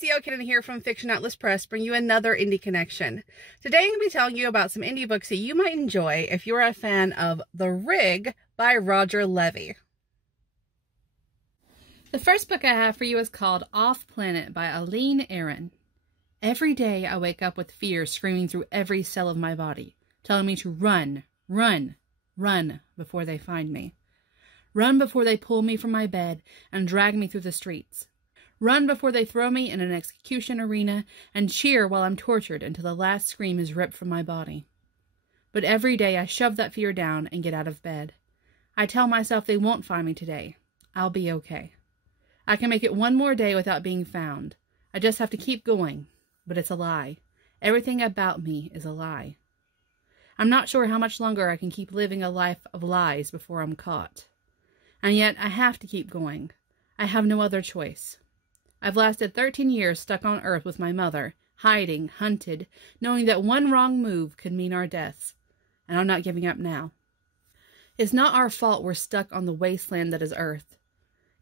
CO Kitten here from Fiction Atlas Press, bring you another indie connection. Today I'm going to be telling you about some indie books that you might enjoy if you're a fan of The Rig by Roger Levy. The first book I have for you is called Off Planet by Aline Aaron. Every day I wake up with fear screaming through every cell of my body, telling me to run, run, run before they find me. Run before they pull me from my bed and drag me through the streets. Run before they throw me in an execution arena and cheer while I'm tortured until the last scream is ripped from my body. But every day I shove that fear down and get out of bed. I tell myself they won't find me today. I'll be okay. I can make it one more day without being found. I just have to keep going. But it's a lie. Everything about me is a lie. I'm not sure how much longer I can keep living a life of lies before I'm caught. And yet I have to keep going. I have no other choice. I've lasted 13 years stuck on Earth with my mother, hiding, hunted, knowing that one wrong move could mean our deaths. And I'm not giving up now. It's not our fault we're stuck on the wasteland that is Earth.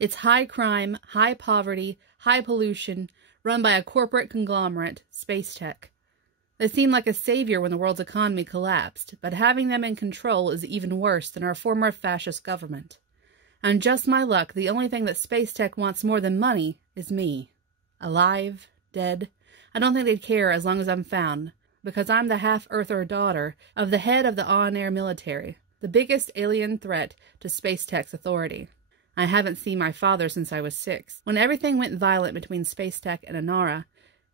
It's high crime, high poverty, high pollution, run by a corporate conglomerate, space tech. They seemed like a savior when the world's economy collapsed, but having them in control is even worse than our former fascist government. And just my luck, the only thing that space tech wants more than money is me. Alive, dead, I don't think they'd care as long as I'm found, because I'm the half-earther daughter of the head of the on-air military, the biggest alien threat to space tech's authority. I haven't seen my father since I was 6. When everything went violent between space tech and Inara,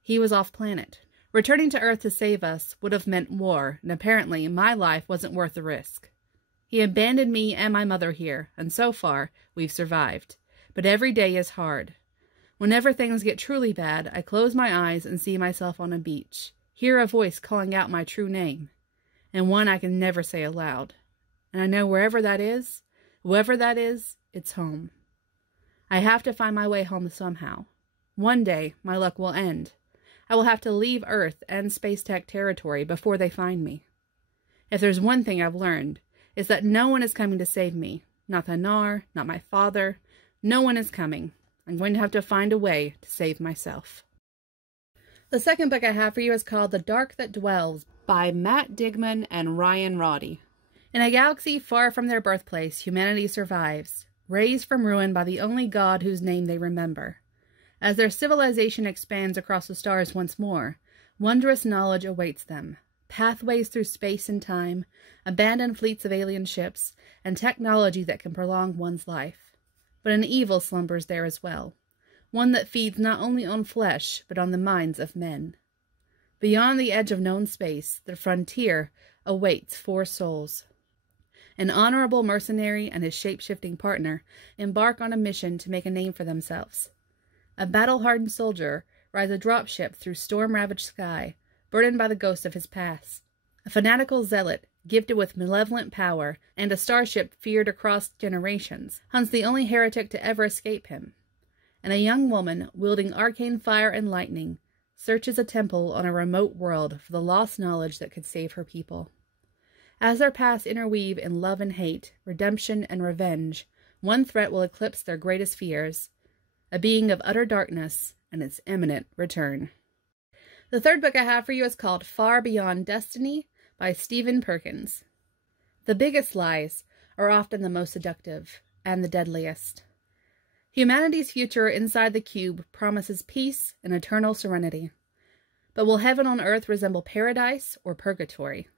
he was off-planet. Returning to Earth to save us would have meant war, and apparently my life wasn't worth the risk. He abandoned me and my mother here, and so far, we've survived. But every day is hard. Whenever things get truly bad, I close my eyes and see myself on a beach, hear a voice calling out my true name, and one I can never say aloud. And I know wherever that is, whoever that is, it's home. I have to find my way home somehow. One day, my luck will end. I will have to leave Earth and space tech territory before they find me. If there's one thing I've learned, is that no one is coming to save me. Not the Nar, not my father. No one is coming. I'm going to have to find a way to save myself. The second book I have for you is called The Dark That Dwells by Matt Digman and Ryan Roddy. In a galaxy far from their birthplace, humanity survives, raised from ruin by the only god whose name they remember. As their civilization expands across the stars once more, wondrous knowledge awaits them. Pathways through space and time, abandoned fleets of alien ships, and technology that can prolong one's life. But an evil slumbers there as well, one that feeds not only on flesh, but on the minds of men. Beyond the edge of known space, the frontier awaits 4 souls. An honorable mercenary and his shape-shifting partner embark on a mission to make a name for themselves. A battle-hardened soldier rides a dropship through storm-ravaged sky, burdened by the ghost of his past. A fanatical zealot, gifted with malevolent power, and a starship feared across generations, hunts the only heretic to ever escape him. And a young woman, wielding arcane fire and lightning, searches a temple on a remote world for the lost knowledge that could save her people. As their paths interweave in love and hate, redemption and revenge, one threat will eclipse their greatest fears, a being of utter darkness and its imminent return. The third book I have for you is called Far Beyond Destiny by Stephen Perkins. The biggest lies are often the most seductive and the deadliest. Humanity's future inside the cube promises peace and eternal serenity. But will heaven on earth resemble paradise or purgatory?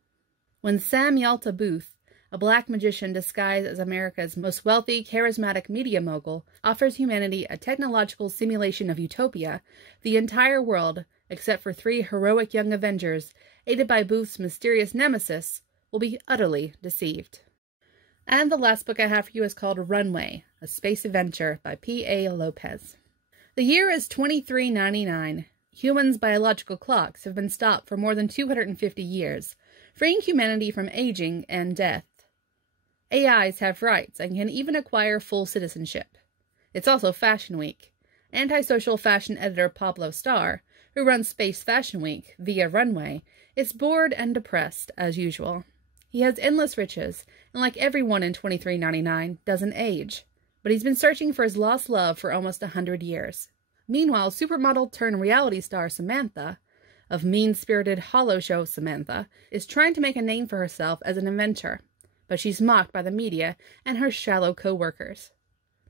When Sam Yalta Booth, a black magician disguised as America's most wealthy, charismatic media mogul, offers humanity a technological simulation of utopia, the entire world, except for 3 heroic young Avengers, aided by Booth's mysterious nemesis, will be utterly deceived. And the last book I have for you is called Runway, a Space Adventure by P.A. Lopez. The year is 2399. Humans' biological clocks have been stopped for more than 250 years, freeing humanity from aging and death. AIs have rights and can even acquire full citizenship. It's also Fashion Week. Antisocial fashion editor Pablo Starr, who runs Space Fashion Week via Runway, is bored and depressed as usual. He has endless riches, and like everyone in 2399, doesn't age. But he's been searching for his lost love for almost 100 years. Meanwhile, supermodel turned reality star Samantha, of mean-spirited Hollow Show Samantha, is trying to make a name for herself as an inventor, but she's mocked by the media and her shallow co-workers.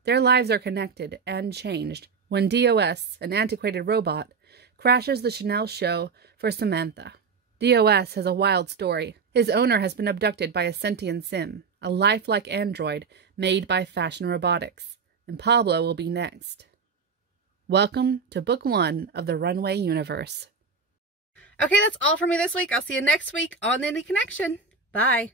Their lives are connected and changed when DOS, an antiquated robot, crashes the Chanel show for Samantha. DOS has a wild story. His owner has been abducted by a sentient sim, a lifelike android made by Fashion Robotics, and Pablo will be next. Welcome to Book 1 of the Runway Universe. Okay, that's all for me this week. I'll see you next week on Indie Connection. Bye.